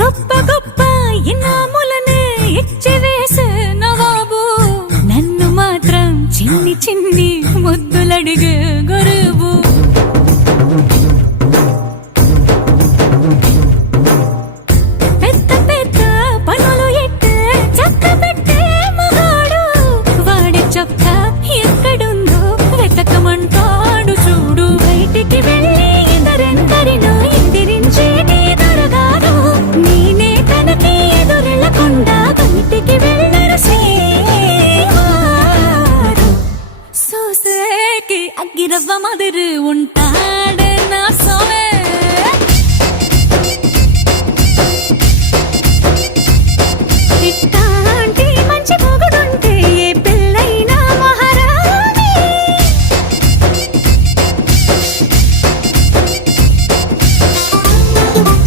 గొప్ప గొప్ప ఇనాములనే ఇచ్చి వేసే నవాబు, నన్ను మాత్రం చిన్ని చిన్ని ముద్దులడిగే గురువు.